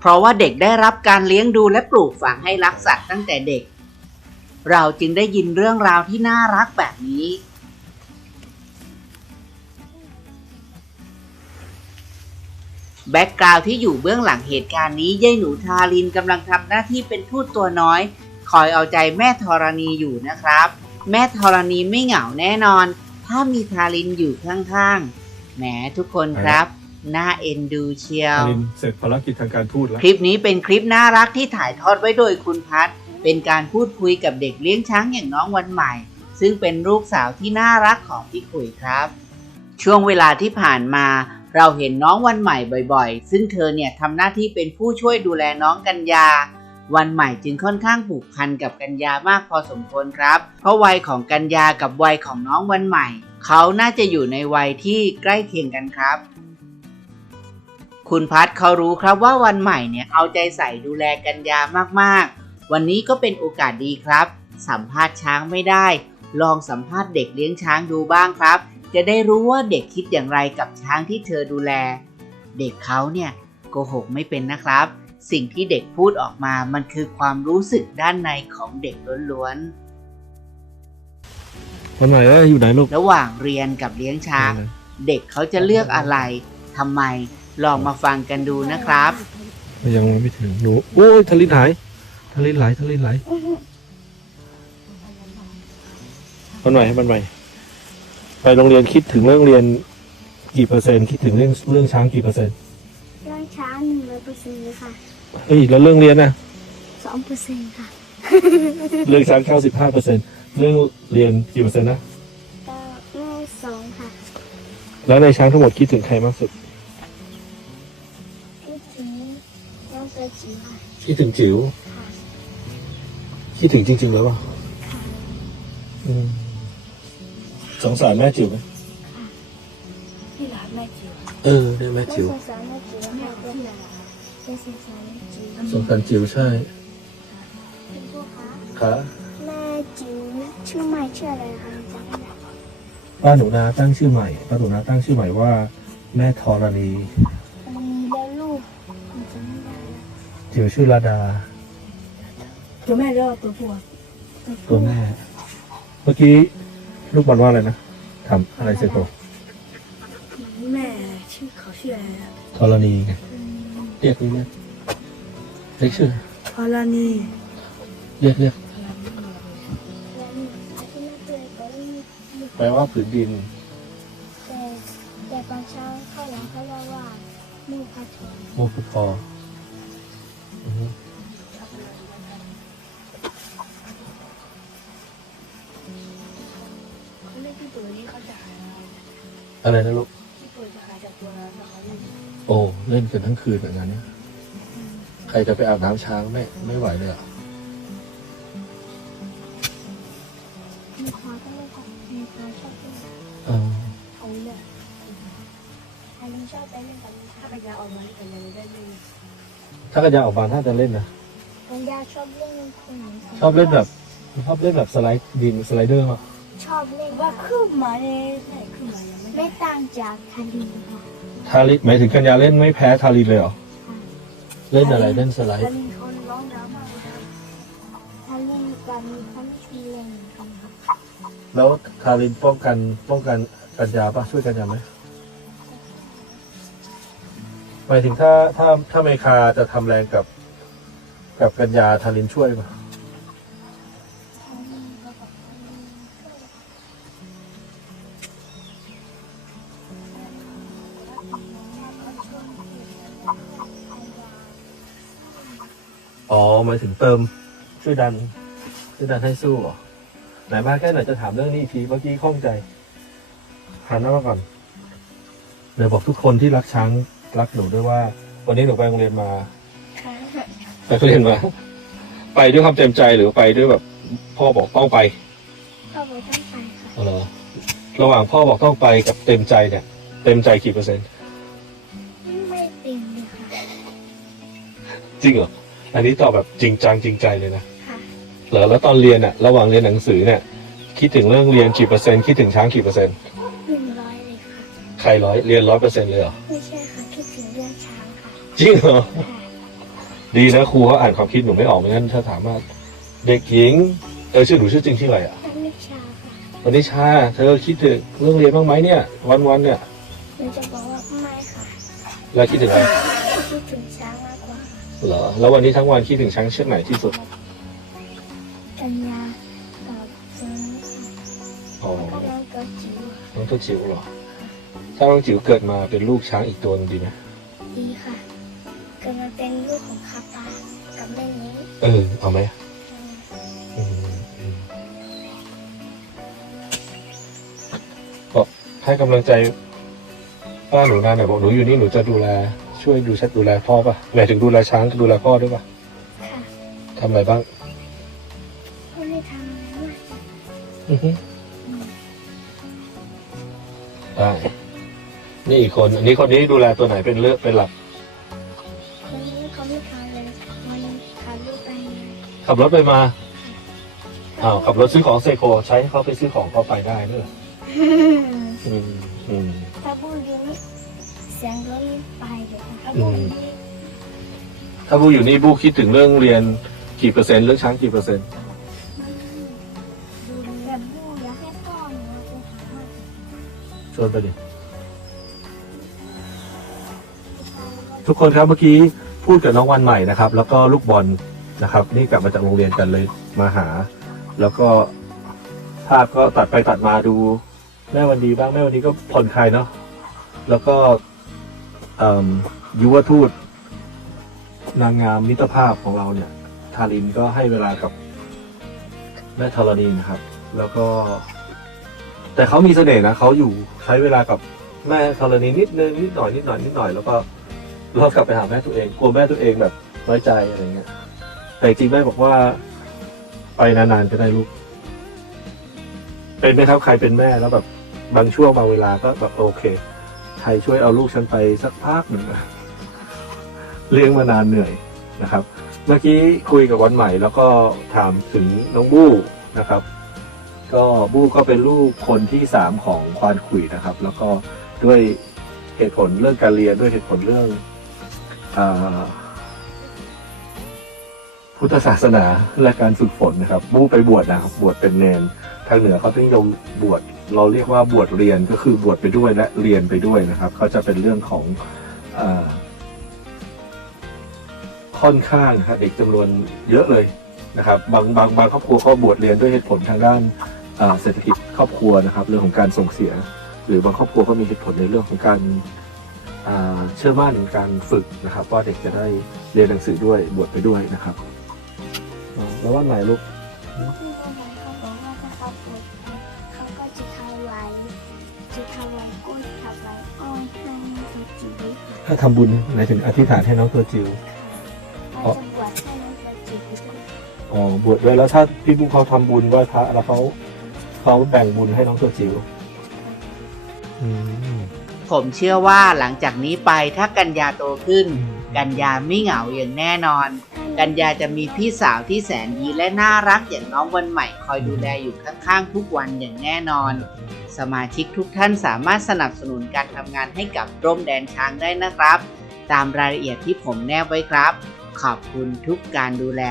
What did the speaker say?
เพราะว่าเด็กได้รับการเลี้ยงดูและปลูกฝังให้รักสัตว์ตั้งแต่เด็ก เราจึงได้ยินเรื่องราวที่น่ารักแบบนี้ แบ็กกราวด์ที่อยู่เบื้องหลังเหตุการณ์นี้ยายหนูทารินกำลังทำหน้าที่เป็นทูตตัวน้อย คอยเอาใจแม่ธรณีอยู่นะครับ แม่ธรณีไม่เหงาแน่นอน ถ้ามีทารินอยู่ข้างๆแหมทุกคนครับ น่าเอ็นดูเชียวทารินเสร็จภารกิจทางการทูตแล้ว คลิปนี้เป็นคลิปน่ารักที่ถ่ายทอดไว้โดยคุณพัฒน์เป็นการพูดคุยกับเด็กเลี้ยงช้างอย่างน้องวันใหม่ ซึ่งเป็นลูกสาวที่น่ารักของพี่ขุยครับ ช่วงเวลาที่ผ่านมา เราเห็นน้องวันใหม่บ่อยๆ ซึ่งเธอเนี่ยทำหน้าที่เป็นผู้ช่วยดูแลน้องกัญญา วันใหม่จึงค่อนข้างผูกพันกับกัญญามากพอสมควรครับ เพราะวัยของกัญญากับวัยของน้องวันใหม่ เขาน่าจะอยู่ในวัยที่ใกล้เคียงกันครับ คุณพัดเขารู้ครับว่าวันใหม่เนี่ยเอาใจใส่ดูแลกัญญามากๆ วันนี้ก็เป็นโอกาสดีครับ สัมภาษณ์ช้างไม่ได้ ลองสัมภาษณ์เด็กเลี้ยงช้างดูบ้างครับ จะได้รู้ว่าเด็กคิดอย่างไรกับช้างที่เธอดูแล เด็กเขาเนี่ยโกหกไม่เป็นนะครับ สิ่งที่เด็กพูดออกมามันคือความรู้สึกด้านในของเด็กล้วนวันไหนแล้วอยู่ไหนลูกๆระหว่างเรียนกับเลี้ยงช้าง เด็กเขาจะเลือกอะไรทำไม ลองมาฟังกันดูนะครับ ยังไม่ถึงหนูโอ้ยทารินหายทารินไหลทารินไหลวันไหนวันไหนไปโรงเรียนคิดถึงเรื่องเรียนกี่เปอร์เซ็นต์คิดถึงเรื่องเรื่องช้างกี่เปอร์เซ็นต์เรื่องช้าหนึ่งร้อยเปอร์เซ็นต์เลยค่ะเอ้ยแล้วเรื่องเรียนนะสองเปอร์เซ็นต์ค่ะ เรื่องช้างเก้าสิบห้าเปอร์เซ็นต์เรื่องเรียนกี่เปอร์เซ็นต์นะก็แม่สองค่ะ แล้วในช้างทั้งหมดคิดถึงใครมากสุด ค่ะคิดถึงจิ๋วค่ะคิดถึงจริง ๆ แล้วป่ะอืมสงสารแม่จิ๋วไหมที่ร้านแม่จิ๋วเออได้แม่ไม่จิ๋วสงสารแม่จิ๋วแม่ก็ด่าไม่สงสารแม่จิ๋วสงสารจิ๋วใช่คุณพ่อคะค่ะแม่จิ๋วชื่อใหม่ชื่ออะไรคะจำไม่ได้ป้าหนูนาตั้งชื่อใหม่ป้าหนูนาตั้งชื่อใหม่ว่า แม่ธรณี จิ๋วชื่อระดา ตัวแม่เรียกว่าตัวผู้อะตัวแม่ เมื่อกี้ลูกบอลว่าอะไรนะทำอะไรเสร็จตัวแม่ชื่อเขาชื่ออะไรอะธรณีไงเรียกเรียกเรียกชื่อ พอลานีเรียกเรียกแล้วนี่ที่แม่เตือนก็ไม่มีแปลว่าผืนดิน แต่แต่บางเช้าเข้าหลังเขาเรียกว่ามูพัทรโมกุพออือฮึ เขาเรียกที่ตัวนี้เขาจะหายอะไรนะลูกที่ตัวจะหายจากตัวนั้นนะคะนี่โอ้ เล่นกันทั้งคืนแบบนั้นเนี่ยใครจะไปอาบน้ำช้างไม่ไม่ไหวเลยอะมีความต้องเล่นกับมีความชอบเล่นเออเอาเนี่ยอันนี้ชอบไปเล่นกับถ้าปัญญาออกมาให้ปัญญาได้เลย ถ้ากระยาออกมาถ้าจะเล่นนะปัญญาชอบเล่นคนไหนชอบเล่นแบบชอบเล่นแบบสไลด์ดินสไลเดอร์ป่ะชอบเล่นว่าว่าขึ้นมาเนี่ยไหนขึ้นมายังไม่ได้ไม่ต่างจากทารินค่ะทาริหมายถึงกัญญาเล่นไม่แพ้ทาริเลยเหรอเล่นอะไรเล่นสไลแล้วด์มีคนร้องดังมากเลยนะทารินกับมีความชีเล่นกันค่ะแล้วทารินป้องกันป้องกันกัญญาป่ะช่วยกัญญาไหม หมายถึงถ้าถ้าถ้าเมคาจะทำแรงกับ กับกัญญาทารินช่วยป่ะอ๋อหมายถึงเติมช่วยดันช่วยดันให้สู้เหรอไหนมาแค่ไหนจะถามเรื่องนี้อีกทีเมื่อกี้ข้องใจหันหน้ามาก่อนเดี๋ยวบอกทุกคนที่รักช้าง รักหนูด้วยว่า วันนี้หนูไปโรงเรียนมาค่ะไปโรงเรียนมา ไปด้วยความเต็มใจหรือไปด้วยแบบ พ่อบอกต้องไปพ่อบอกต้องไปค่ะอ๋อเหรอระหว่างพ่อบอกต้องไปกับเต็มใจเนี่ย เต็มใจกี่เปอร์เซ็นต์ไม่เต็มเลยค่ะจริงเหรออันนี้ตอบแบบจริงจังจริงใจเลยนะค่ะเหรอแล้วตอนเรียนอะระหว่างเรียนหนังสือเนี่ย คิดถึงเรื่องเรียนกี่เปอร์เซ็นต์คิดถึงช้างกี่เปอร์เซ็นต์หนึ่งร้อยเลยค่ะใครร้อยเรียนร้อยเปอร์เซ็นต์เลยเหรอ จริงเหรอค่ะดีนะครูเขาอ่านความคิดหนูไม่ออกไม่งั้นถ้าถามว่าเด็กหญิง เออชื่อหนูชื่อจริงชื่ออะไรอะนักนิชาค่ะวันนี้ชา เธอคิดถึงเรื่องเรียนบ้างไหมเนี่ย วันวันๆเนี่ยหนูจะบอกว่าไม่ค่ะแล้วคิดถึงอะไรคิดถึงช้างมากกว่าเหรอ แล้ววันนี้ทั้งวันคิดถึงช้างเชือกไหนที่สุด กัญญากับซึงอ๋อ ก็น้องตัวจิ๋วน้องตัวจิ๋วเหรอ ถ้าน้องจิ๋วเกิดมาเป็นลูกช้างอีกตัวหนึงดีไหมดีค่ะ เกิดมาเป็นลูกของคาปากับแม่นิ้งเออ เอาไหมอืมอืมบอกให้กำลังใจป้าหนูนาหน่อยบอกหนูอยู่นี่หนูจะดูแล ช่วยดูชัดดูแลพ่อป่ะหมายถึงดูแลช้างดูแลพ่อด้วยป่ะค่ะทำอะไรบ้างพ่อไม่ทำอะไรมากอือฮึได้นี่อีกคนอันนี้คนนี้ดูแลตัวไหนเป็นเลือกเป็นหลัก ขับรถไปมาอ้าวขับรถซื้อของเซโคใช้ให้เขาไปซื้อของเขาไปได้ด้วยเหรออืมอืม ถ้าพูดอยู่นี่เสียงรถไปเดี๋ยวถ้าอืพูดมอยู่นี่ถ้าบูอยู่นี่บูคิดถึงเรื่องเรียนกี่เปอร์เซ็นต์เรื่องช้างกี่เปอร์เซ็นต์แบบบูอยากให้พ่อหนูไปหามาชวนไปดิทุกคนครับเมื่อกี้พูดกับน้องวันใหม่นะครับ แล้วก็ลูกบอล นะครับ นี่กลับมาจากโรงเรียนกันเลยมาหา แล้วก็ภาพก็ตัดไปตัดมาดู แม่วันดีบ้างแม่วันดีก็ผ่อนคลายเนาะแล้วก็ยุวทูต นางงามมิตรภาพของเราเนี่ย ทารินก็ให้เวลากับแม่ธรณีนะครับ แล้วก็ แต่เขามีเสน่ห์นะเขาอยู่ใช้เวลากับแม่ธรณีนิดนึงนิดหน่อยนิดหน่อยนิดหน่อยแล้วก็รอบกลับไปหาแม่ตัวเองกลัวแม่ตัวเองแบบน้อยใจอะไรเงี้ย แต่จริงแม่บอกว่า ไปนานๆก็ได้ลูก เป็นไหมครับใครเป็นแม่แล้วแบบ บางช่วงบางเวลาก็แบบโอเค ใครช่วยเอาลูกฉันไปสักพักหนึ่งนะเลี้ยงมานานเหนื่อยนะครับ เมื่อกี้คุยกับวันใหม่ แล้วก็ถามถึงน้องบู้นะครับ ก็บู้ก็เป็นลูกคนที่สามของควานขุยนะครับ แล้วก็ด้วยเหตุผลเรื่องการเรียนด้วยเหตุผลเรื่องอ พุทธศาสนาและการฝึกฝนนะครับบู้ไปบวชนะครับบวชเป็นเนนทางเหนือเขาต้องนิยมบวชเราเรียกว่าบวชเรียนก็คือบวชไปด้วยและเรียนไปด้วยนะครับเขาจะเป็นเรื่องของอค่อนข้างนะครับเด็กจำนวนเยอะเลยนะครับ บางบางบางครอบครัวเขาบวชเรียนด้วยเหตุผลทางด้านเศรษฐกิจครอบครัวนะครับ เรื่องของการส่งเสีย หรือบางครอบครัวก็มีเหตุผลในเรื่องของการเชื่อมั่นการฝึกนะครับ ว่าเด็กจะได้เรียนหนังสือด้วยบวชไปด้วยนะครับ อ่าแล้วว่าไหนลูกที่โรงพยาบาลเขาบอกว่าถ้าเขาปวดเขาก็จะถวายจะถวายกล้วยถวายอ้อยให้ตัวจิ๋วค่ะถ้าทำบุญหมายถึงอธิษฐานให้น้องตัวจิ๋วเราจะบวชให้น้องตัวจิ๋วด้วยอ๋อบวชด้วยแล้วถ้าพี่บุ๊คเขาทำบุญไหว้พระแล้วเขาเขาแบ่งบุญให้น้องตัวจิ๋วอืมผมเชื่อว่าหลังจากนี้ไปถ้ากัญญาโตขึ้น กัญญาไม่เหงาอย่างแน่นอน กัญญาจะมีพี่สาวที่แสนดีและน่ารักอย่างน้องวันใหม่คอยดูแลอยู่ข้างๆ ทุกวันอย่างแน่นอน สมาชิกทุกท่านสามารถสนับสนุนการทำงานให้กับร่มแดนช้างได้นะครับ ตามรายละเอียดที่ผมแนบไว้ครับ ขอบคุณทุกการดูแล